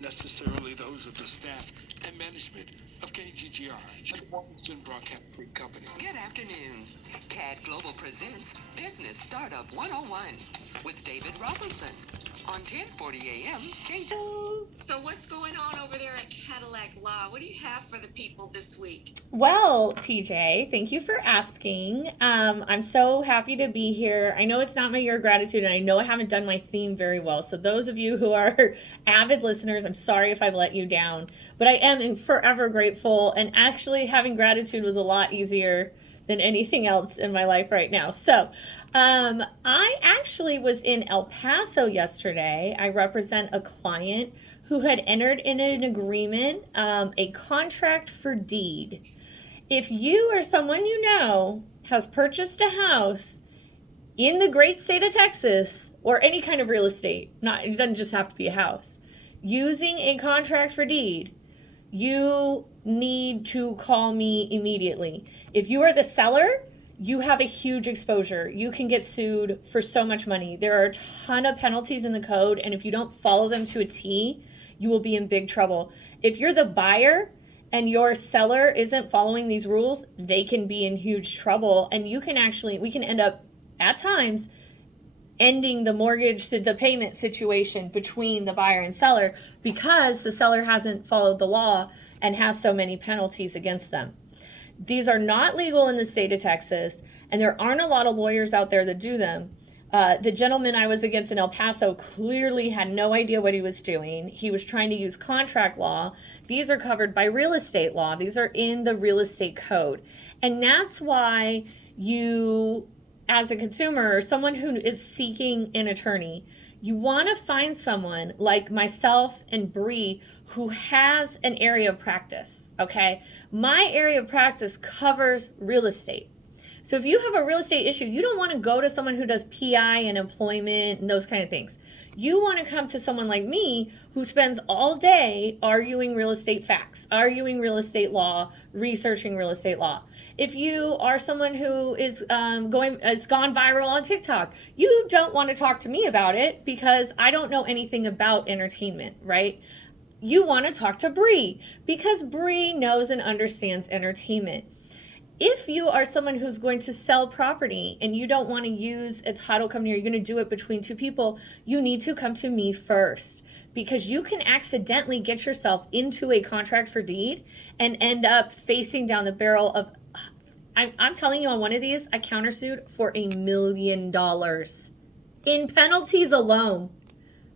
necessarily those of the staff and management of KGGR, the Williamson Broadcasting Company. Good afternoon. CAD Global presents Business Startup 101 with David Robertson on 1040 AM KGGR. So what's going on over there at Cadillac Law? What do you have for the people this week? Well, TJ, thank you for asking. I'm so happy to be here. I know it's not my year of gratitude, and I know I haven't done my theme very well. So, those of you who are avid listeners, I'm sorry if I've let you down, but I am forever grateful. And actually, having gratitude was a lot easier than anything else in my life right now. So, I actually was in El Paso yesterday. I represent a client who had entered in an agreement, a contract for deed. If you or someone you know has purchased a house in the great state of Texas or any kind of real estate, it doesn't just have to be a house, using a contract for deed, you need to call me immediately. If you are the seller, you have a huge exposure. You can get sued for so much money. There are a ton of penalties in the code, and if you don't follow them to a T, you will be in big trouble. If you're the buyer and your seller isn't following these rules, they can be in huge trouble, and we can end up at times ending the mortgage to the payment situation between the buyer and seller because the seller hasn't followed the law and has so many penalties against them. These are not legal in the state of Texas, and there aren't a lot of lawyers out there that do them. The gentleman I was against in El Paso clearly had no idea what he was doing. He was trying to use contract law. These are covered by real estate law. These are in the real estate code. And that's why you, as a consumer or someone who is seeking an attorney, you want to find someone like myself and Bree who has an area of practice, okay? My area of practice covers real estate. So if you have a real estate issue, you don't want to go to someone who does PI and employment and those kind of things. You want to come to someone like me who spends all day arguing real estate facts, arguing real estate law, researching real estate law. If you are someone who is gone viral on TikTok, you don't want to talk to me about it because I don't know anything about entertainment, right? You want to talk to Bree because Bree knows and understands entertainment. If you are someone who's going to sell property and you don't want to use a title company, or you're going to do it between two people, you need to come to me first because you can accidentally get yourself into a contract for deed and end up facing down the barrel of, I'm telling you, on one of these, I countersued for $1 million in penalties alone.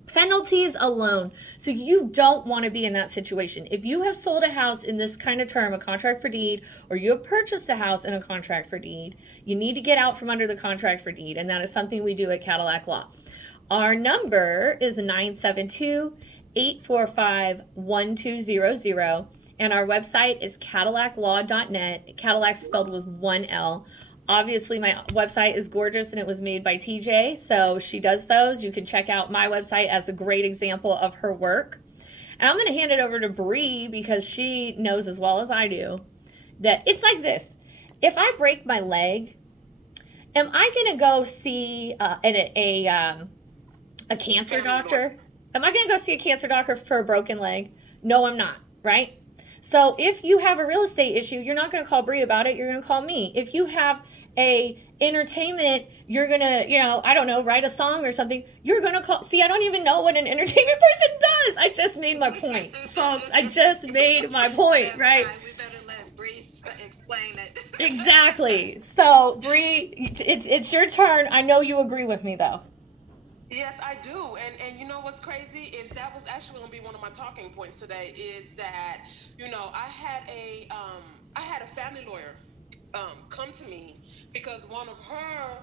Penalties alone. So you don't want to be in that situation. If you have sold a house in this kind of term, a contract for deed, or you have purchased a house in a contract for deed, you need to get out from under the contract for deed, and that is something we do at Cadillac Law. Our number is 972-845-1200, and our website is cadillaclaw.net. Cadillac spelled with one L. Obviously, my website is gorgeous and it was made by TJ, so she does those. You can check out my website as a great example of her work. And I'm going to hand it over to Bree because she knows as well as I do that it's like this. If I break my leg, am I going to go see a cancer doctor? Am I going to go see a cancer doctor for a broken leg? No, I'm not, right? So if you have a real estate issue, you're not going to call Bree about it. You're going to call me. If you have a entertainment, you're going to, I don't know, write a song or something. You're going to call. See, I don't even know what an entertainment person does. I just made my point, folks. I just made my point, right? We better let Bree explain it. Exactly. So, Bree, it's your turn. I know you agree with me, though. Yes, I do. And you know what's crazy is that was actually going to be one of my talking points today is that, I had a family lawyer come to me because one of her